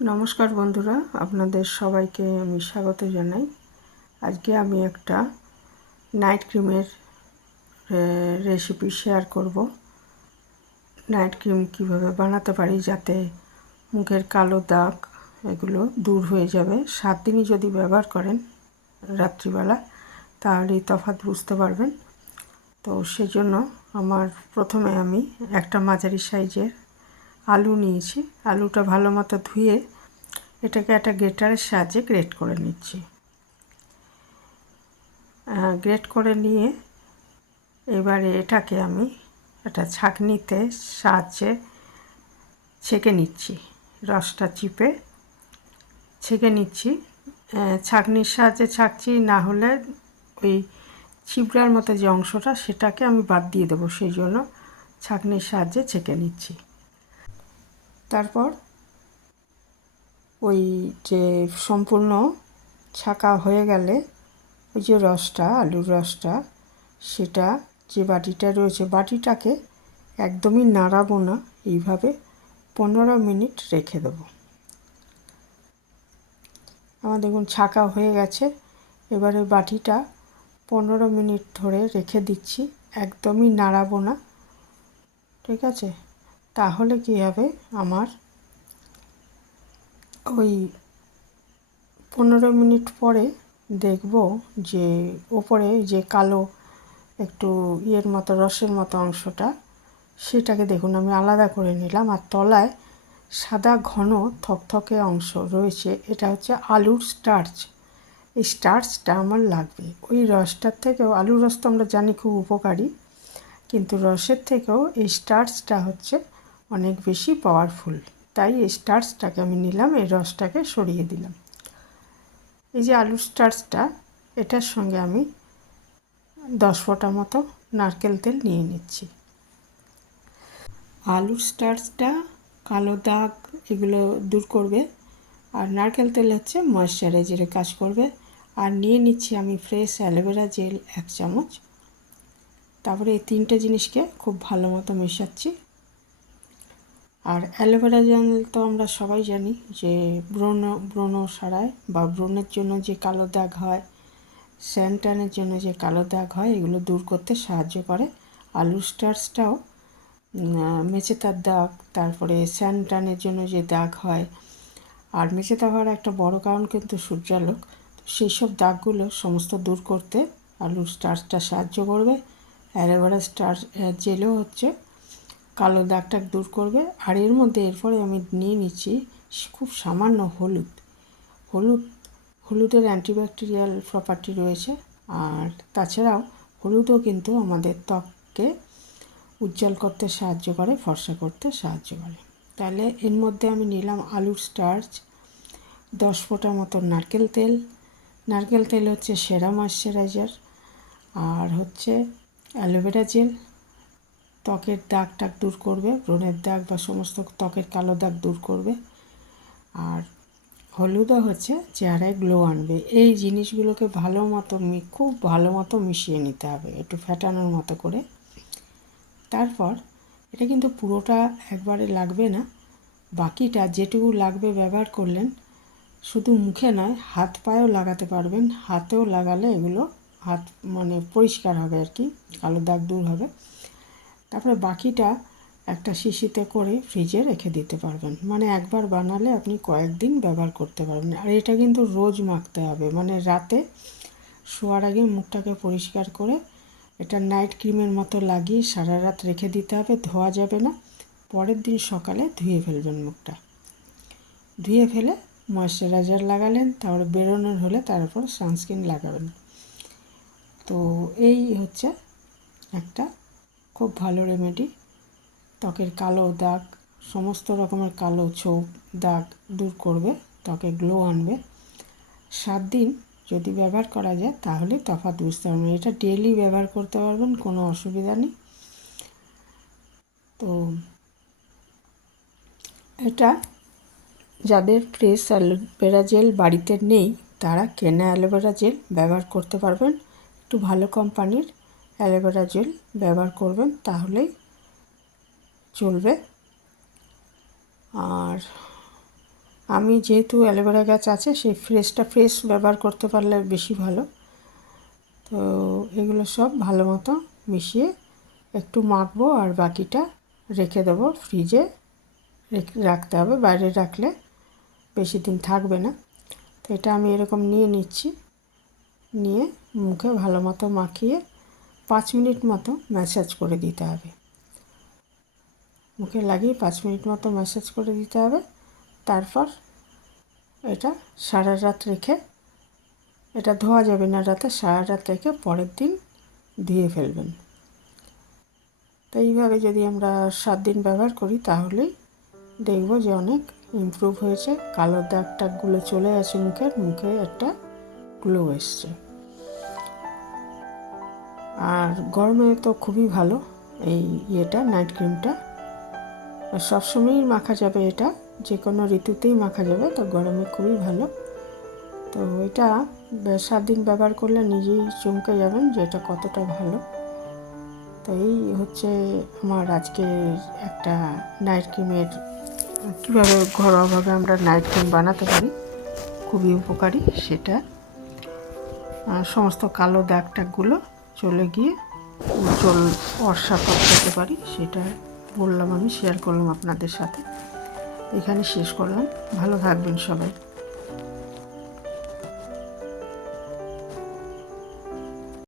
নমস্কার বন্ধুরা, আপনাদের সবাইকে আমি স্বাগত জানাই। আজকে আমি একটা নাইট ক্রিমের রেসিপি শেয়ার করব। নাইট ক্রিম কীভাবে বানাতে পারি যাতে মুখের কালো দাগ এগুলো দূর হয়ে যাবে। 7 দিনই যদি ব্যবহার করেন রাত্রিবেলা, তাহলেই তফাৎ বুঝতে পারবেন। তো সেজন্য প্রথমে আমি একটা মাঝারি সাইজের আলু নিয়েছি। আলুটা ভালো মতো ধুয়ে এটাকে একটা গ্রেটারের সাহায্যে গ্রেট করে নিচ্ছি। গ্রেট করে নিয়ে এবারে এটাকে আমি একটা ছাঁকনিতে সাহায্যে ছেঁকে নিচ্ছি। রসটা চিপে ছেঁকে নিচ্ছি। ছাঁকনির সাহায্যে ছাঁকছি, না হলে ওই ছিবড়ার মতো যে অংশটা সেটাকে আমি বাদ দিয়ে দেবো, সেই জন্য ছাঁকনির সাহায্যে ছেঁকে নিচ্ছি। তারপর ওই যে সম্পূর্ণ ছাঁকা হয়ে গেলে ওই যে রসটা, আলুর রসটা, সেটা যে বাটিটা রয়েছে, বাটিটাকে একদমই নাড়াবো না, এইভাবে 15 মিনিট রেখে দেবো। আমার দেখুন ছাঁকা হয়ে গেছে। এবারে বাটিটা 15 মিনিট ধরে রেখে দিচ্ছি, একদমই নাড়াবো না, ঠিক আছে? তাহলে কী হবে, আমার ওই 15 মিনিট পরে দেখব যে ওপরে যে কালো একটু মতো রসের মতো অংশটা, সেটাকে দেখুন আমি আলাদা করে নিলাম। আর তলায় সাদা ঘন থকথকে অংশ রয়েছে, এটা হচ্ছে আলুর স্টার্চ। এই স্টার্চটা আমার লাগবে। ওই রসটার থেকেও, আলুর রস তো আমরা জানি খুব উপকারী, কিন্তু রসের থেকেও এই স্টার্চটা হচ্ছে অনেক বেশি পাওয়ারফুল। তাই এই স্টার্চটাকে আমি নিলাম, এই রসটাকে সরিয়ে দিলাম। এই যে আলুর স্টার্চটা, এটার সঙ্গে আমি 10 ফোঁটা মতো নারকেল তেল নিয়ে নিচ্ছি। আলুর স্টার্চটা কালো দাগ এগুলো দূর করবে, আর নারকেল তেল হচ্ছে ময়েশ্চারাইজারের কাজ করবে। আর নিয়ে নিচ্ছি আমি ফ্রেশ অ্যালোভেরা জেল 1 চামচ। তারপরে এই 3টে জিনিসকে খুব ভালো মতো মেশাচ্ছি। আর অ্যালোভেরা জেল তো আমরা সবাই জানি যে ব্রণ সারায়, বা ব্রণের জন্য যে কালো দাগ হয়, স্যানটানের জন্য যে কালো দাগ হয়, এগুলো দূর করতে সাহায্য করে। আলুর স্টার্চটাও মেচেতার দাগ, তারপরে স্যানটানের জন্য যে দাগ হয়, আর মেচেতা হওয়ার একটা বড় কারণ কিন্তু সূর্যালোক, সেই সব দাগগুলো সমস্ত দূর করতে আলুর স্টার্চটা সাহায্য করবে। অ্যালোভেরা স্টার্চ জেলও হচ্ছে কালো দাগটা দূর করবে। আর এর মধ্যে এরপরে আমি নিয়ে নিচ্ছি খুব সামান্য হলুদের অ্যান্টিব্যাকটেরিয়াল প্রপার্টি রয়েছে। আর তাছাড়াও হলুদও কিন্তু আমাদের ত্বককে উজ্জ্বল করতে সাহায্য করে, ফর্সা করতে সাহায্য করে। তাহলে এর মধ্যে আমি নিলাম আলুর স্টার্চ, 10 ফোঁটা মতো নারকেল তেল হচ্ছে সেরা ময়েশ্চারাইজার, আর হচ্ছে অ্যালোভেরা জেল ত্বকের দাগ টাগ দূর করবে, ব্রণের দাগ বা সমস্ত ত্বকের কালো দাগ দূর করবে। আর হলুদও হচ্ছে চেহারায় গ্লো আনবে। এই জিনিসগুলোকে খুব ভালো মতো মিশিয়ে নিতে হবে, একটু ফ্যাটানোর মতো করে। তারপর এটা কিন্তু পুরোটা একবারে লাগবে না, বাকিটা যেটুকু লাগবে ব্যবহার করলেন। শুধু মুখে নয়, হাত পায়েও লাগাতে পারবেন। হাতেও লাগালে এগুলো হাত পরিষ্কার হবে আর কি, কালো দাগ দূর হবে। তারপরে বাকিটা একটা শিশিতে করে ফ্রিজে রেখে দিতে পারবেন। একবার বানালে আপনি কয়েকদিন ব্যবহার করতে পারবেন। আর এটা কিন্তু রোজ মাখতে হবে, রাতে শোয়ার আগে মুখটাকে পরিষ্কার করে এটা নাইট ক্রিমের মতো লাগিয়ে সারা রাত রেখে দিতে হবে। ধোয়া যাবে না। পরের দিন সকালে ধুয়ে ফেলবেন মুখটা। ধুয়ে ফেলে ময়েশ্চারাইজার লাগালেন, তারপরে বেরোনোর হলে তারপর সানস্ক্রিন লাগাবেন। তো এই হচ্ছে একটা খুব ভালো রেমেডি। ত্বকের কালো দাগ, সমস্ত রকমের কালো ছোপ দাগ দূর করবে, ত্বকে গ্লো আনবে। 7 দিন যদি ব্যবহার করা যায় তাহলে তফাৎ বুঝতে পারবেন। এটা ডেইলি ব্যবহার করতে পারবেন, কোনো অসুবিধা নেই। তো এটা যাদের ফ্রেশ অ্যালোভেরা জেল বাড়িতে নেই, তারা কেনা অ্যালোভেরা জেল ব্যবহার করতে পারবেন। একটু ভালো কোম্পানির অ্যালোভেরা জেল ব্যবহার করবেন, তাহলেই চলবে। আর আমি যেহেতু অ্যালোভেরা গাছ আছে, সেই ফ্রেশ ব্যবহার করতে পারলে বেশি ভালো। তো এগুলো সব ভালো মতো মিশিয়ে একটু মাখবো, আর বাকিটা রেখে দেবো ফ্রিজে রাখতে হবে, বাইরে রাখলে বেশি দিন থাকবে না। তো এটা আমি এরকম নিয়ে নিচ্ছি, নিয়ে মুখে ভালো মতো মাখিয়ে 5 মিনিট মতো ম্যাসাজ করে দিতে হবে। মুখে লাগিয়ে 5 মিনিট মতো ম্যাসাজ করে দিতে হবে। তারপর এটা সারা রাত রেখে, এটা ধোয়া যাবে না রাতে, সারা রাত রেখে পরের দিন ধুয়ে ফেলবেন। তো এইভাবে যদি আমরা 7 দিন ব্যবহার করি তাহলেই দেখব যে অনেক ইমপ্রুভ হয়েছে, কালো দাগ টাগগুলো চলে আসে মুখে একটা গ্লো এসছে। আর গরমে তো খুবই ভালো এই নাইট ক্রিমটা, সবসময়ই মাখা যাবে, এটা যে কোনো ঋতুতেই মাখা যাবে, তো গরমে খুবই ভালো। তো এটা 7 দিন ব্যবহার করলে নিজেই চমকে যাবেন যে এটা কতটা ভালো। তো এই হচ্ছে আমার আজকে একটা নাইট ক্রিমের, কীভাবে ঘরোয়াভাবে আমরা নাইট ক্রিম বানাতে পারি, খুবই উপকারী সেটা। সমস্ত কালো দাগ টাগগুলো চলে গিয়ে উজ্জ্বল ফর্সা ত্বক পেতে পারি, সেটা বললাম, আমি শেয়ার করলাম আপনাদের সাথে। এখানে শেষ করলাম। ভালো থাকবেন সবাই।